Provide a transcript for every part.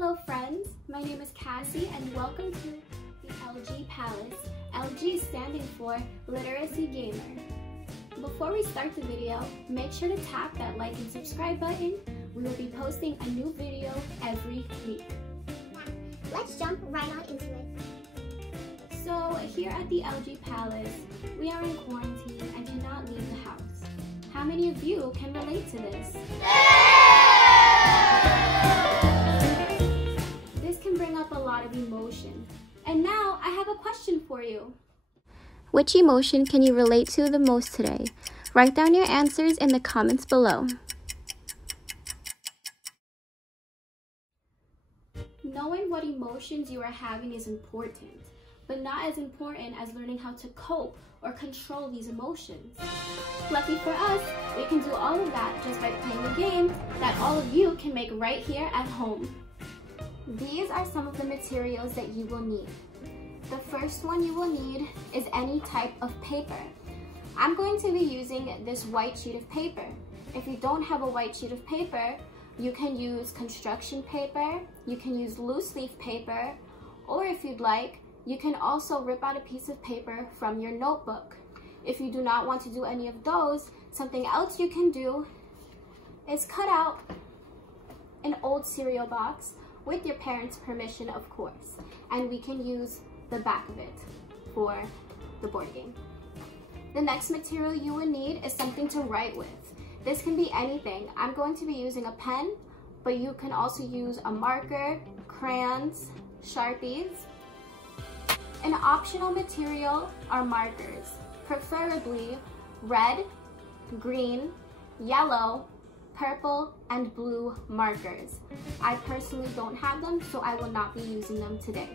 Hello friends, my name is Cassie and welcome to the LG Palace. LG standing for Literacy Gamer. Before we start the video, make sure to tap that like and subscribe button. We will be posting a new video every week. Now, let's jump right on into it. So here at the LG Palace, we are in quarantine and cannot leave the house. How many of you can relate to this? This can bring up a lot of emotion. And now I have a question for you. Which emotion can you relate to the most today? Write down your answers in the comments below. Knowing what emotions you are having is important, but not as important as learning how to cope or control these emotions. Lucky for us, we can do all of that just by playing a game that all of you can make right here at home. These are some of the materials that you will need. The first one you will need is any type of paper. I'm going to be using this white sheet of paper. If you don't have a white sheet of paper, you can use construction paper, you can use loose leaf paper, or if you'd like, you can also rip out a piece of paper from your notebook. If you do not want to do any of those, something else you can do is cut out an old cereal box with your parents' permission, of course, and we can use the back of it for the board game. The next material you will need is something to write with. This can be anything. I'm going to be using a pen, but you can also use a marker, crayons, Sharpies. An optional material are markers, preferably red, green, yellow, purple, and blue markers. I personally don't have them, so I will not be using them today.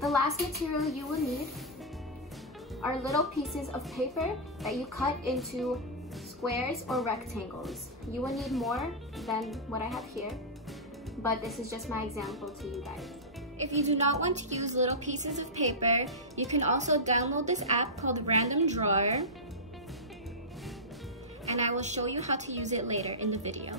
The last material you will need are little pieces of paper that you cut into squares or rectangles. You will need more than what I have here, but this is just my example to you guys. If you do not want to use little pieces of paper, you can also download this app called Random Drawer, and I will show you how to use it later in the video.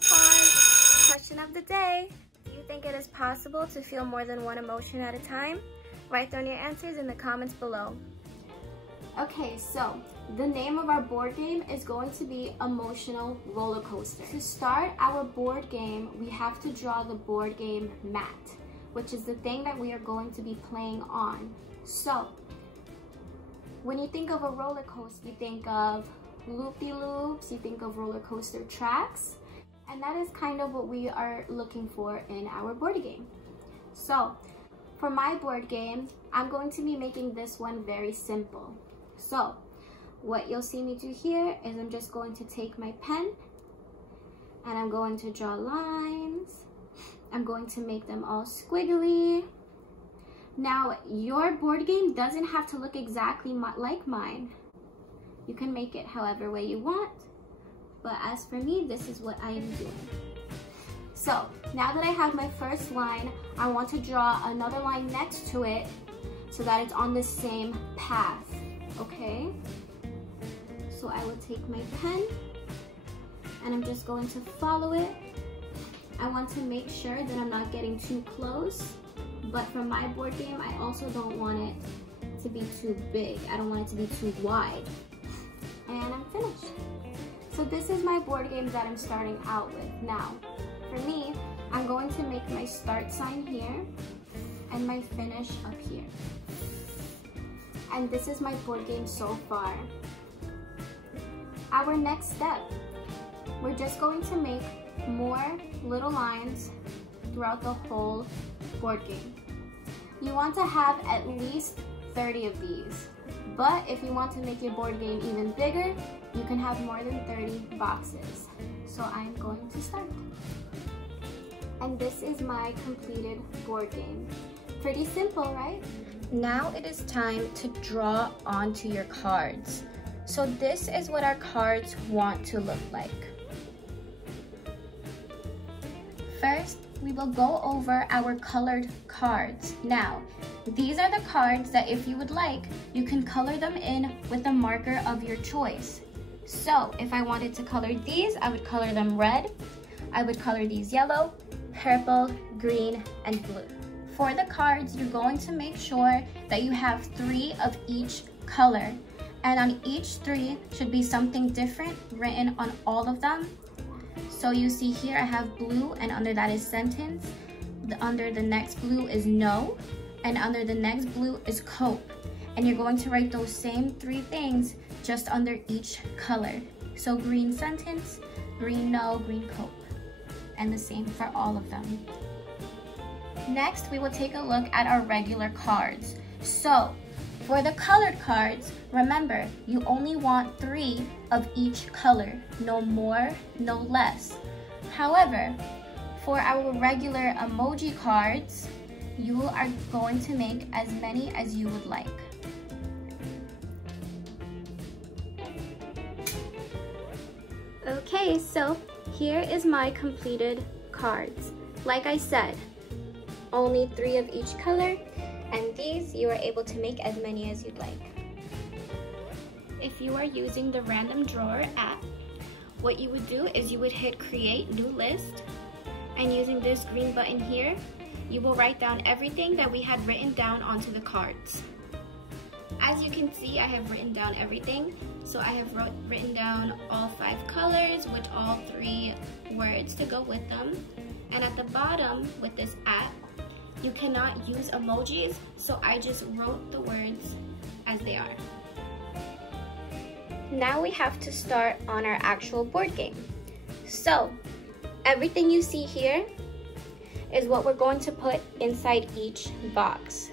Question of the day. Do you think it is possible to feel more than one emotion at a time? Write down your answers in the comments below. Okay, so the name of our board game is going to be Emotional Roller Coaster. To start our board game, we have to draw the board game mat, which is the thing that we are going to be playing on. So, when you think of a roller coaster, you think of loop-de-loops, you think of roller coaster tracks, and that is kind of what we are looking for in our board game. So, for my board game, I'm going to be making this one very simple. So, what you'll see me do here is I'm just going to take my pen and I'm going to draw lines. I'm going to make them all squiggly. Now, your board game doesn't have to look exactly like mine. You can make it however way you want, but as for me, this is what I am doing. So, now that I have my first line, I want to draw another line next to it so that it's on the same path, okay? So I will take my pen and I'm just going to follow it. I want to make sure that I'm not getting too close, but for my board game, I also don't want it to be too big. I don't want it to be too wide. And I'm finished. So this is my board game that I'm starting out with. Now, for me, I'm going to make my start sign here and my finish up here. And this is my board game so far. Our next step, we're just going to make more little lines throughout the whole board game. You want to have at least 30 of these, but if you want to make your board game even bigger, you can have more than 30 boxes. So I'm going to start. And this is my completed board game. Pretty simple, right? Now it is time to draw onto your cards. So this is what our cards want to look like. First, we will go over our colored cards. Now, these are the cards that if you would like, you can color them in with a marker of your choice. So, if I wanted to color these, I would color them red. I would color these yellow, purple, green, and blue. For the cards, you're going to make sure that you have 3 of each color. And on each 3 should be something different written on all of them. So you see here I have blue, and under that is sentence. Under the next blue is no, and under the next blue is cope. And you're going to write those same 3 things just under each color. So green sentence, green no, green cope. And the same for all of them. Next, we will take a look at our regular cards. So, for the colored cards, remember, you only want 3 of each color, no more, no less. However, for our regular emoji cards, you are going to make as many as you would like. Okay, so here is my completed cards. Like I said, only 3 of each color, and these you are able to make as many as you'd like. If you are using the Random Drawer app, what you would do is you would hit Create New List, and using this green button here, you will write down everything that we had written down onto the cards. As you can see, I have written down everything. So I have written down all 5 colors with all 3 words to go with them. And at the bottom with this app, you cannot use emojis, so I just wrote the words as they are. Now we have to start on our actual board game. So everything you see here is what we're going to put inside each box.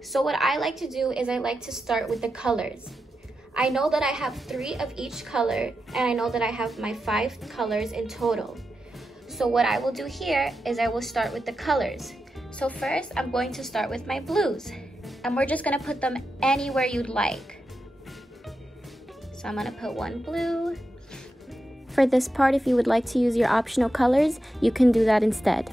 So what I like to do is I like to start with the colors. I know that I have 3 of each color, and I know that I have my 5 colors in total. So what I will do here is I will start with the colors. So first, I'm going to start with my blues, and we're just gonna put them anywhere you'd like. So I'm gonna put 1 blue. For this part, if you would like to use your optional colors, you can do that instead.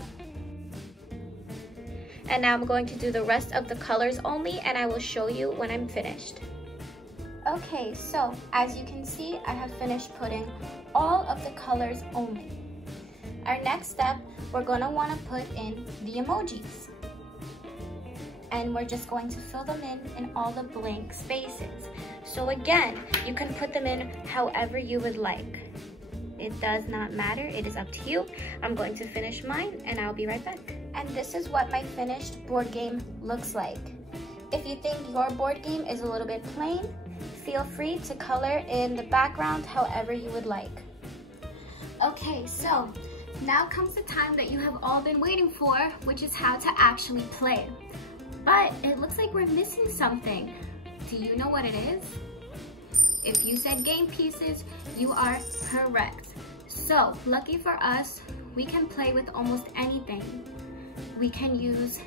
And now I'm going to do the rest of the colors only, and I will show you when I'm finished. Okay, so as you can see, I have finished putting all of the colors only. Our next step, we're going to want to put in the emojis. And we're just going to fill them in all the blank spaces. So again, you can put them in however you would like. It does not matter, it is up to you. I'm going to finish mine and I'll be right back. And this is what my finished board game looks like. If you think your board game is a little bit plain, feel free to color in the background however you would like. Okay, so now comes the time that you have all been waiting for, which is how to actually play. But it looks like we're missing something. Do you know what it is? If you said game pieces, you are correct. So, lucky for us, we can play with almost anything. We can use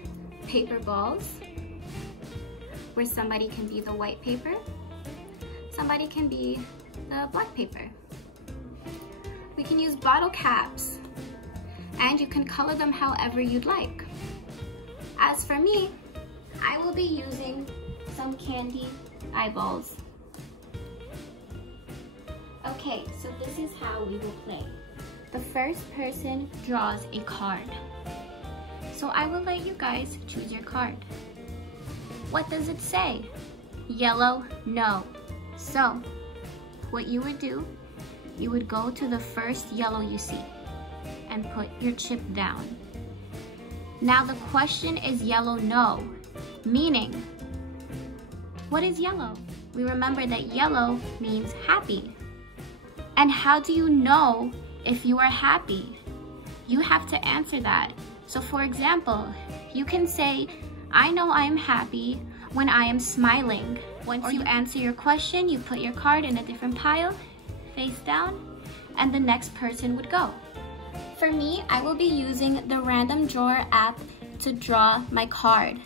paper balls, where somebody can be the white paper, somebody can be the black paper. We can use bottle caps, and you can color them however you'd like. As for me, I will be using some candy eyeballs. Okay, so this is how we will play. The first person draws a card. So I will let you guys choose your card. What does it say? Yellow, no. So, what you would do, you would go to the first yellow you see and put your chip down. Now the question is yellow, no, meaning, what is yellow? We remember that yellow means happy. And how do you know if you are happy? You have to answer that. So for example, you can say, I know I am happy when I am smiling. Once you answer your question, you put your card in a different pile, face down, and the next person would go. For me, I will be using the Random Drawer app to draw my card.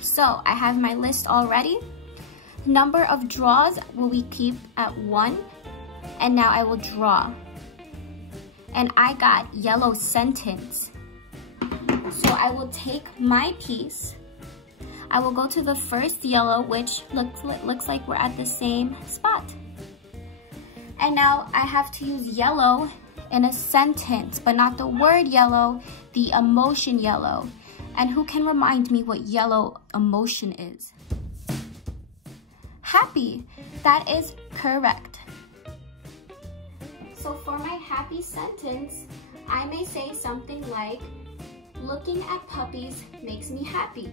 So I have my list already. Number of draws will we keep at 1, and now I will draw. And I got yellow sentence. So I will take my piece. I will go to the first yellow, which looks like we're at the same spot. And now I have to use yellow in a sentence, but not the word yellow, the emotion yellow. And who can remind me what yellow emotion is? Happy. That is correct. So for my happy sentence, I may say something like, looking at puppies makes me happy.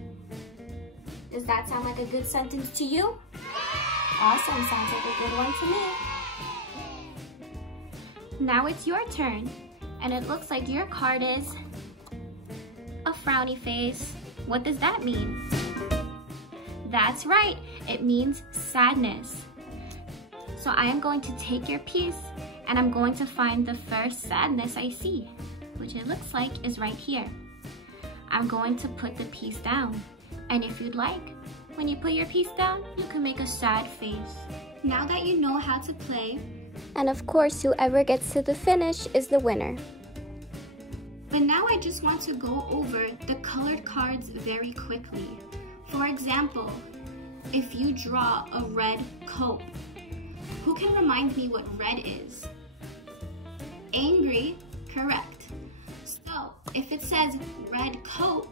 Does that sound like a good sentence to you? Awesome, sounds like a good one to me. Now it's your turn, and it looks like your card is a frowny face. What does that mean? That's right, it means sadness. So I am going to take your piece, and I'm going to find the first sadness I see, which it looks like is right here. I'm going to put the piece down, and if you'd like, when you put your piece down, you can make a sad face. Now that you know how to play, and of course whoever gets to the finish is the winner. But now I just want to go over the colored cards very quickly. For example, if you draw a red coat, who can remind me what red is? Angry, correct. So if it says red coat,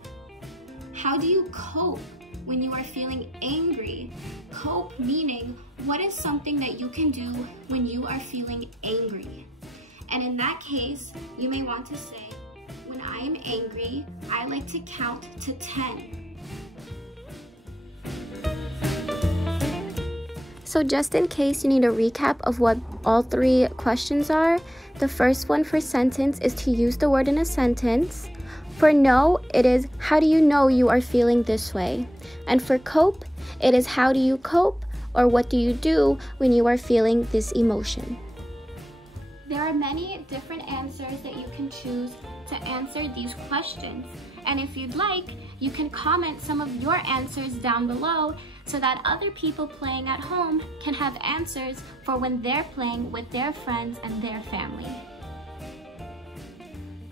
how do you cope when you are feeling angry? Cope meaning, what is something that you can do when you are feeling angry? And in that case, you may want to say, when I am angry, I like to count to 10. So just in case you need a recap of what all three questions are, the first one for sentence is to use the word in a sentence. For know, it is how do you know you are feeling this way? And for cope, it is how do you cope, or what do you do when you are feeling this emotion? There are many different answers that you can choose to answer these questions. And if you'd like, you can comment some of your answers down below so that other people playing at home can have answers for when they're playing with their friends and their family.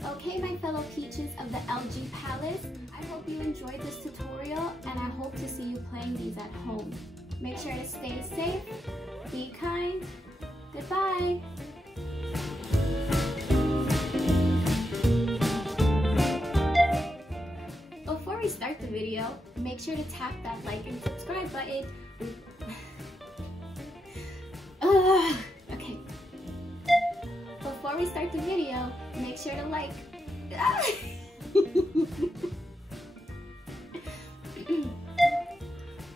Okay, my fellow Peaches of the LG Palace, I hope you enjoyed this tutorial and I hope to see you playing these at home. Make sure to stay safe, be kind, goodbye. Before we start the video, make sure to tap that like and subscribe button. Okay. Before we start the video, make sure to like.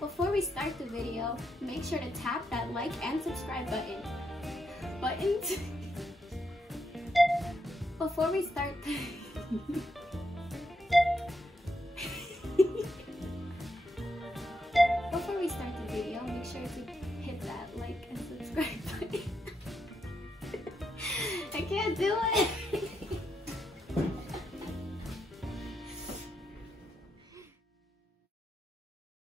Before we start the video, make sure to tap that like and subscribe button. Buttons. Before we start the Before we start the video, make sure to hit that like and subscribe button. I can't do it.